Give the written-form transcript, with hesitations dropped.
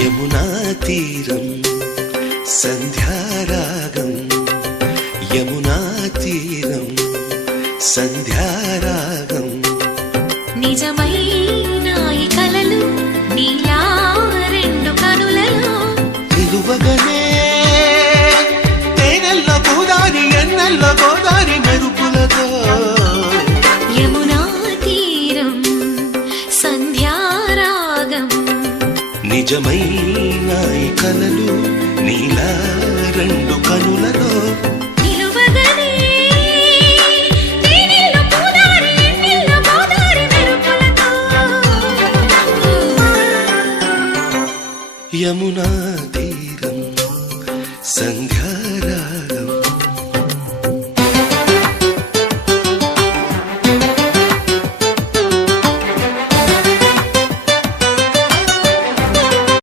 యమునా తీరం సంధ్యారాగం యమునా తీరం సంధ్యారాగం నిజమైన ఈ కలలు నీలా రెండు కనులలో నిలువగనే తేనెల్లో గోదారి ఎన్నెల్లో గోదారి మెరుపులతో యమునా తీరం సంధ్యారాగం నిజమైన ఈ కలలు నీలా రెండు కనులలో నిలువగనే తేనెల్లో గోదారి ఎన్నెల్లో గోదారి మెరుపులతో యమునా తీరం సంధ్యా